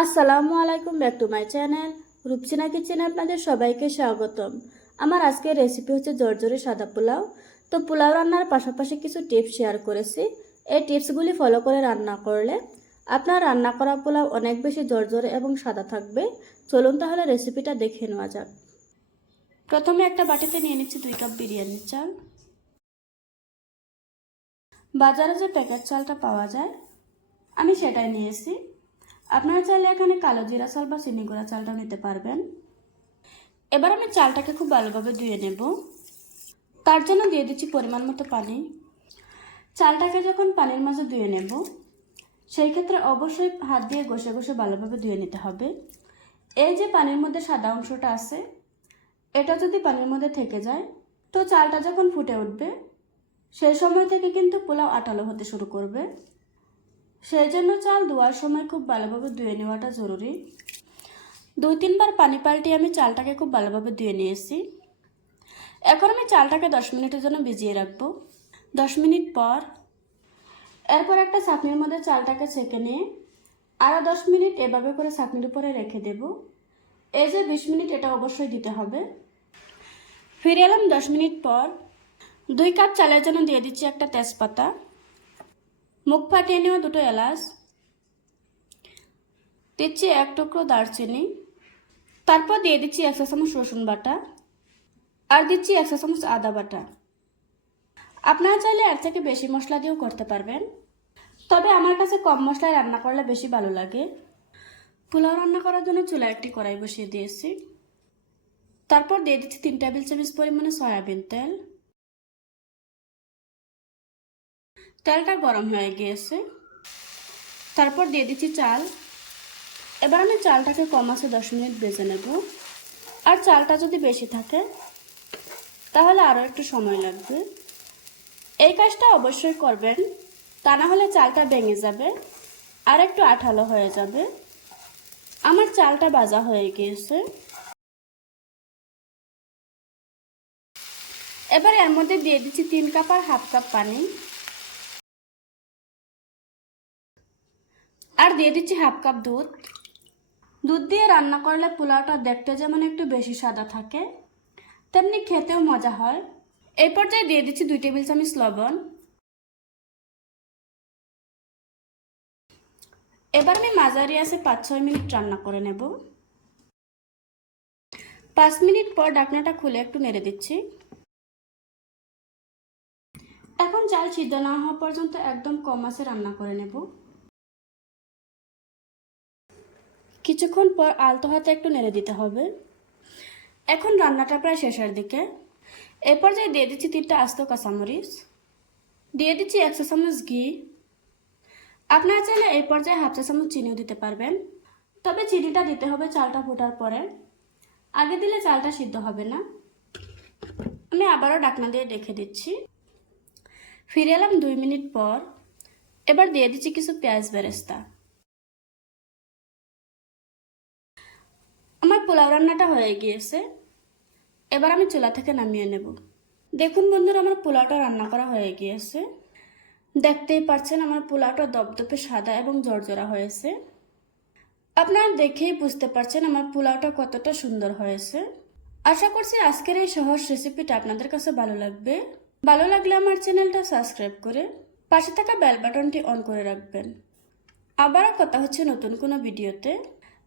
আসসালামু আলাইকুম, back to my channel Rupchina কিচেনে আপনাদের সবাইকে স্বাগতম। আমার আজকের রেসিপি হচ্ছে জর্জরে সাদা পোলাও। তো পোলাও রান্নার পাশাপাশি কিছু টিপস শেয়ার করেছি। এই টিপসগুলি ফলো করে রান্না করলে আপনার রান্না করা পোলাও অনেক বেশি জর্জরে এবং সাদা থাকবে। চলুন তাহলে রেসিপিটা দেখে নেওয়া যাক। প্রথমে একটা বাটিতে নিয়ে নিচ্ছি দুই কাপ বিরিয়ানির চাল। বাজারে যে প্যাকেট চালটা পাওয়া যায়, আমি সেটাই নিয়েছি। আপনারা চাইলে এখানে কালো জিরা চাল বা চিনি গুঁড়া চালটাও নিতে পারবেন। এবার আমি চালটাকে খুব ভালোভাবে ধুয়ে নেব। তার জন্য দিয়ে দিচ্ছি পরিমাণ মতো পানি। চালটাকে যখন পানির মাঝে ধুয়ে নেব, সেই ক্ষেত্রে অবশ্যই হাত দিয়ে ঘষে ঘষে ভালোভাবে ধুয়ে নিতে হবে। এই যে পানির মধ্যে সাদা অংশটা আছে, এটা যদি পানির মধ্যে থেকে যায়, তো চালটা যখন ফুটে উঠবে, সেই সময় থেকে কিন্তু পোলাও আটালো হতে শুরু করবে। সেই জন্য চাল ধোয়ার সময় খুব ভালোভাবে ধুয়ে নেওয়াটা জরুরি। দুই তিনবার পানি পাল্টিয়ে আমি চালটাকে খুব ভালোভাবে ধুয়ে নিয়েছি। এখন আমি চালটাকে দশ মিনিটের জন্য ভিজিয়ে রাখব। দশ মিনিট পর এরপর একটা চাটনির মধ্যে চালটাকে ছেঁকে নিয়ে আরও দশ মিনিট এভাবে করে চাটনির উপরে রেখে দেব। এই যে বিশ মিনিট এটা অবশ্যই দিতে হবে। ফিরে এলাম দশ মিনিট পর। দুই কাপ চালের জন্য দিয়ে দিচ্ছি একটা তেজপাতা। মুখ ফাটিয়ে নেওয়া দুটো এলাচ, দিচ্ছি এক টুকরো দারচিনি, তারপর দিয়ে দিচ্ছি একশো চামচ রসুন বাটা আর দিচ্ছি একশো চামচ আদা বাটা। আপনারা চাইলে এর থেকে বেশি মশলা দিয়েও করতে পারবেন। তবে আমার কাছে কম মশলায় রান্না করলে বেশি ভালো লাগে। পোলাও রান্না করার জন্য চুলা একটি কড়াই বসিয়ে দিয়েছি। তারপর দিয়ে দিচ্ছি তিন টেবিল চামচ পরিমাণে সয়াবিন তেল। তেলটা গরম হয়ে গিয়েছে। তারপর দিয়ে দিচ্ছি চাল। এবার আমি চালটাকে কম আছে দশ মিনিট বেজে নেব। আর চালটা যদি বেশি থাকে, তাহলে আরও একটু সময় লাগবে। এই কাজটা অবশ্যই করবেন। তা না হলে চালটা ভেঙে যাবে আর একটু আঠালো হয়ে যাবে। আমার চালটা বাজা হয়ে গিয়েছে। এবার এর মধ্যে দিয়ে দিচ্ছি তিন কাপ আর হাফ কাপ পানি। আর দিয়ে দিচ্ছি হাফ কাপ দুধ। দুধ দিয়ে রান্না করলে পোলাওটা দেখতে যেমন একটু বেশি সাদা থাকে, তেমনি খেতেও মজা হয়। এই পর্যায়ে দিয়ে দিচ্ছি দুই টেবিল চামচ লবণ। এবার আমি মাঝারি আছে পাঁচ ছয় মিনিট রান্না করে নেব। পাঁচ মিনিট পর ডাকনাটা খুলে একটু নেড়ে দিচ্ছি। এখন চাল সিদ্ধ না হওয়া পর্যন্ত একদম কম আছে রান্না করে নেব। কিছুক্ষণ পর আলতো হাতে একটু নেড়ে দিতে হবে। এখন রান্নাটা প্রায় শেষের দিকে। এ পর্যায়ে দিয়ে দিচ্ছি তিনটা আস্ত কাঁচামরিচ। দিয়ে দিচ্ছি একশো চামচ ঘি। আপনারা চাইলে এই পর্যায়ে হাফ চা চামচ চিনিও দিতে পারবেন। তবে চিনিটা দিতে হবে চালটা ফোটার পরে। আগে দিলে চালটা সিদ্ধ হবে না। আমি আবারও ডাকনা দিয়ে রেখে দিচ্ছি। ফিরে এলাম দুই মিনিট পর। এবার দিয়ে দিচ্ছি কিছু পেঁয়াজ বেরেস্তা। পোলাও রান্নাটা হয়ে গিয়েছে। এবার আমি চুলা থেকে নামিয়ে নেব। দেখুন বন্ধুরা, আমার পোলাওটা রান্না করা হয়ে গিয়েছে। দেখতেই পাচ্ছেন, আমার পোলাওটা দপদপে সাদা এবং জর্জরা হয়েছে। আপনারা দেখেই বুঝতে পারছেন আমার পোলাওটা কতটা সুন্দর হয়েছে। আশা করছি আজকের এই সহজ রেসিপিটা আপনাদের কাছে ভালো লাগবে। ভালো লাগলে আমার চ্যানেলটা সাবস্ক্রাইব করে পাশে থাকা বেল বাটনটি অন করে রাখবেন। আবারও কথা হচ্ছে নতুন কোনো ভিডিওতে।